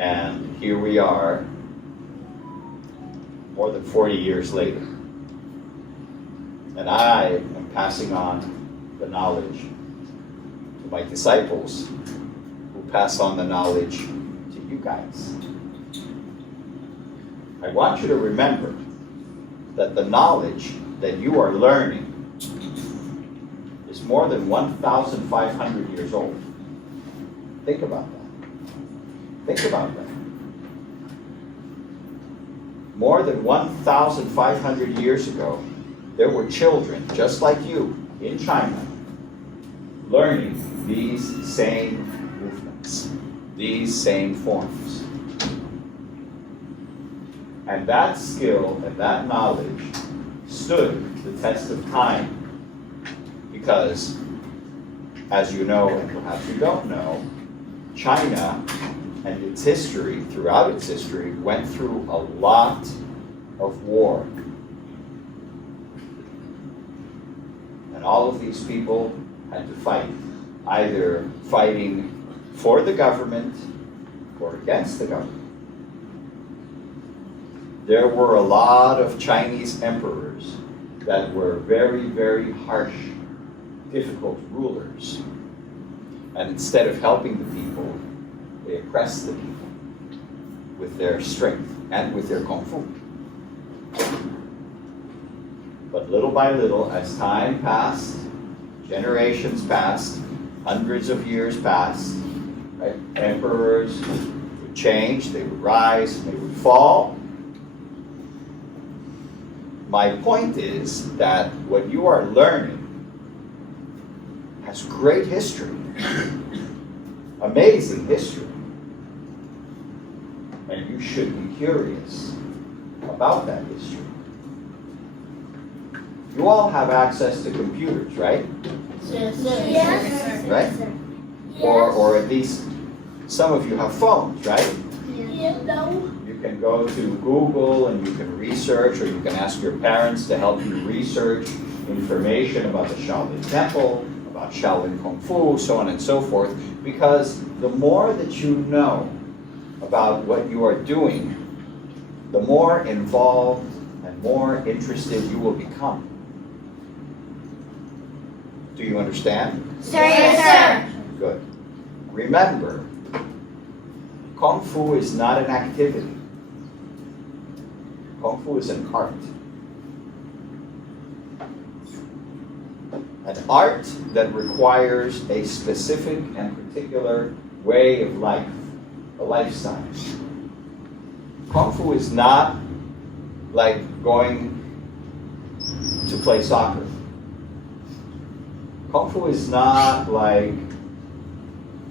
And here we are, more than 40 years later. And I am passing on the knowledge to my disciples, who pass on the knowledge to you guys. I want you to remember that the knowledge that you are learning is more than 1,500 years old. Think about that. Think about that. More than 1,500 years ago, there were children just like you in China learning these same movements, these same forms. And that skill and that knowledge stood the test of time because, as you know, and perhaps you don't know, China and its history, throughout its history, went through a lot of war. And all of these people had to fight, either fighting for the government or against the government. There were a lot of Chinese emperors that were very, very harsh, difficult rulers. And instead of helping the people, they oppressed the people with their strength and with their kung fu. But little by little, as time passed, generations passed, hundreds of years passed, right? Emperors would change, they would rise, they would fall. My point is that what you are learning has great history, amazing history. And you should be curious about that history. You all have access to computers, right? Yes. Yes. Right? Yes. Or at least some of you have phones, right? Yes. No. You can go to Google and you can research, or you can ask your parents to help you research information about the Shaolin Temple, about Shaolin Kung Fu, so on and so forth, because the more that you know about what you are doing, the more involved and more interested you will become. Do you understand? Sir, yes, sir. Good. Remember, Kung Fu is not an activity. Kung Fu is an art. An art that requires a specific and particular way of life, a lifestyle. Kung Fu is not like going to play soccer. Kung Fu is not like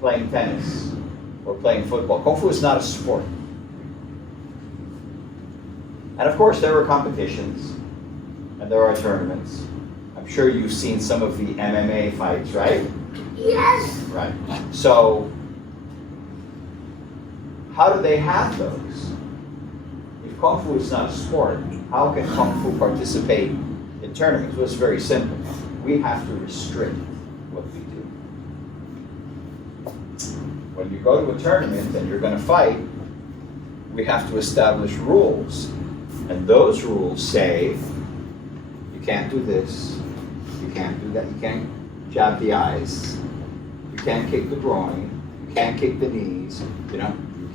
playing tennis or playing football. Kung Fu is not a sport. And of course, there are competitions and there are tournaments. I'm sure you've seen some of the MMA fights, right? Yes. Right. So, how do they have those? If Kung Fu is not a sport, how can Kung Fu participate in tournaments? Well, it's very simple. We have to restrict what we do. When you go to a tournament and you're going to fight, we have to establish rules. And those rules say, you can't do this, you can't do that, you can't jab the eyes, you can't kick the groin, you can't kick the knees, you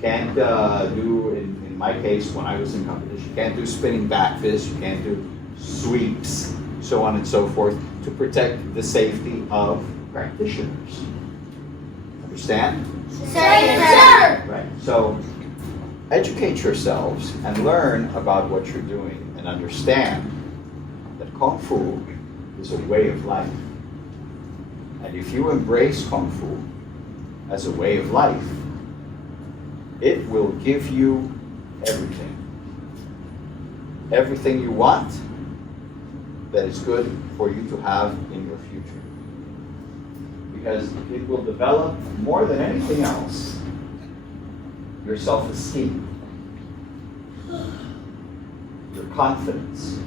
can't do, in my case, when I was in competition, you can't do spinning back fists, you can't do sweeps, so on and so forth, to protect the safety of practitioners. Understand? Sir, yes, sir. Right. So, educate yourselves and learn about what you're doing and understand that Kung Fu is a way of life. And if you embrace Kung Fu as a way of life, it will give you everything. Everything you want that is good for you to have in your future. Because it will develop, more than anything else, your self-esteem, your confidence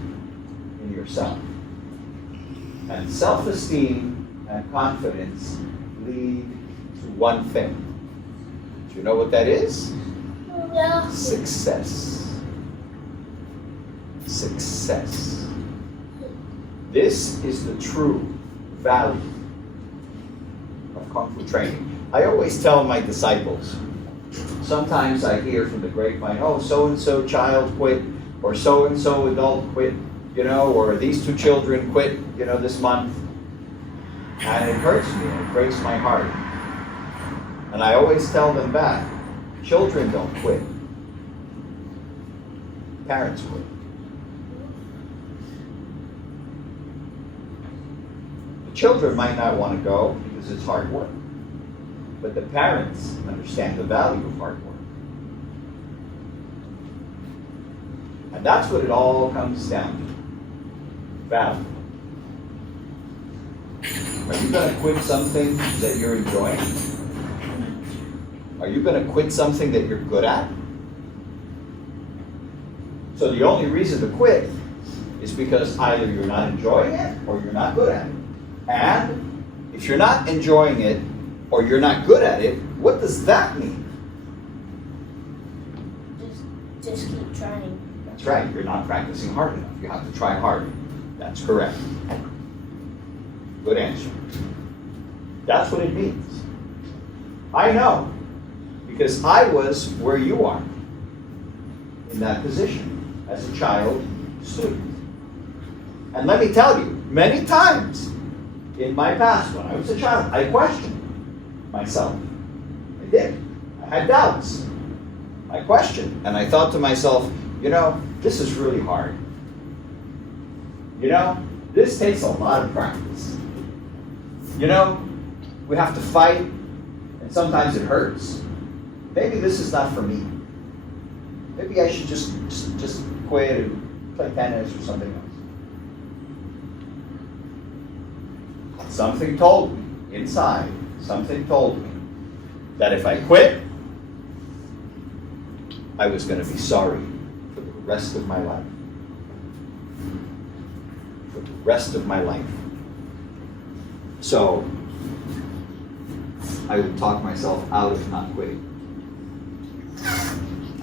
in yourself. And self-esteem and confidence lead to one thing. Do you know what that is? Yeah. Success. Success. This is the true value of Kung Fu training. I always tell my disciples, sometimes I hear from the grapevine, oh, so-and-so child quit, or so-and-so adult quit, or these two children quit, this month. And it hurts me, it breaks my heart. And I always tell them back, children don't quit. Parents quit. The children might not want to go because it's hard work. But the parents understand the value of hard work. And that's what it all comes down to. Value. Are you going to quit something that you're enjoying? Are you going to quit something that you're good at? So the only reason to quit is because either you're not enjoying it or you're not good at it. And if you're not enjoying it or you're not good at it, what does that mean? Just keep trying. That's right, you're not practicing hard enough. You have to try harder. That's correct. Good answer. That's what it means. I know, because I was where you are, in that position, as a child student. And let me tell you, many times in my past, when I was a child, I questioned myself. I did. I had doubts. I questioned, and I thought to myself, this is really hard. This takes a lot of practice. We have to fight, and sometimes it hurts. Maybe this is not for me. Maybe I should just quit and play tennis or something else. Something told me, inside, something told me that if I quit, I was going to be sorry for the rest of my life. For the rest of my life. So, I would talk myself out of not quitting.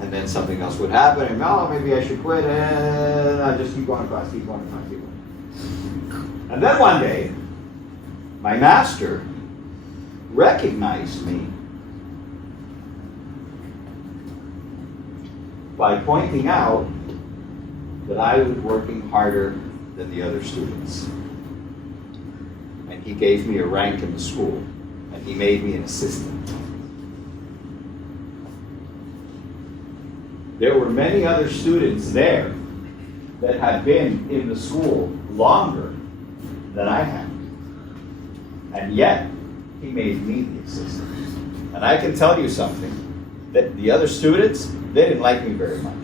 And then something else would happen, and maybe I should quit, and I just keep going across, keep going across, keep going. And then one day, my master recognized me by pointing out that I was working harder than the other students. And he gave me a rank in the school, and he made me an assistant. There were many other students there that had been in the school longer than I had. And yet, he made me the assistant. And I can tell you something, that the other students, they didn't like me very much.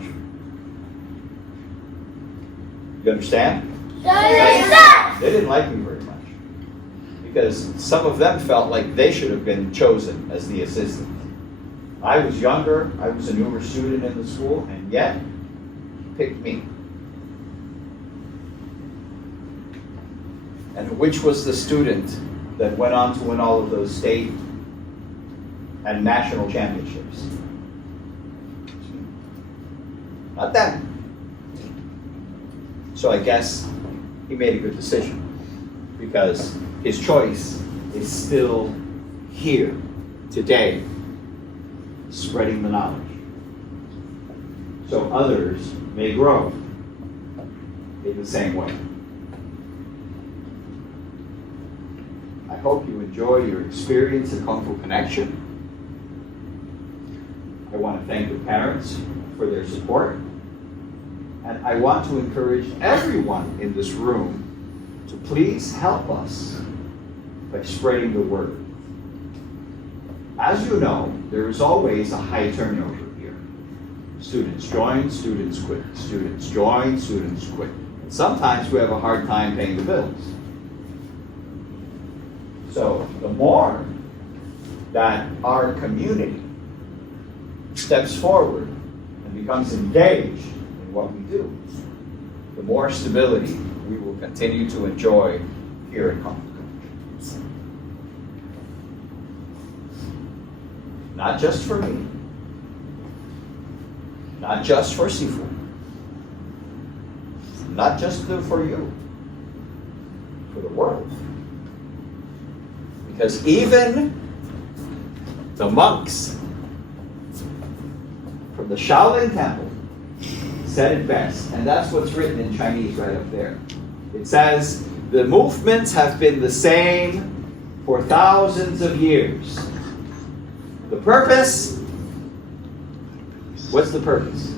You understand? Yes, They didn't like me very much. Because some of them felt like they should have been chosen as the assistant. I was younger, I was a newer student in the school, and yet, he picked me. And which was the student that went on to win all of those state and national championships? Not them. So I guess he made a good decision, because his choice is still here today, spreading the knowledge, so others may grow in the same way. I hope you enjoy your experience at Kung Fu Connection. I want to thank the parents for their support, and I want to encourage everyone in this room to please help us by spreading the word. As you know, there is always a high turnover here. Students join, students quit. Students join, students quit. And sometimes we have a hard time paying the bills. So the more that our community steps forward and becomes engaged in what we do, the more stability we will continue to enjoy here at Kung Fu. Not just for me, Not just for Sifu. Not just for you. For the world. Because even the monks from the Shaolin Temple said it best, and that's what's written in Chinese right up there. It says, the movements have been the same for thousands of years. The purpose, what's the purpose?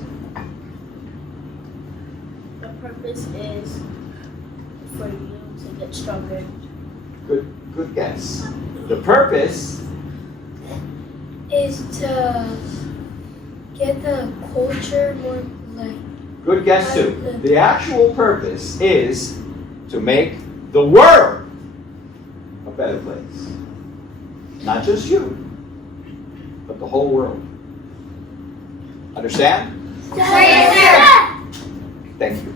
The purpose is for you to get stronger. Good guess. The purpose Is to get the culture more like. Good guess too. The actual purpose is to make the world a better place. Not just you, but the whole world. Understand? Yes, sir. Thank you.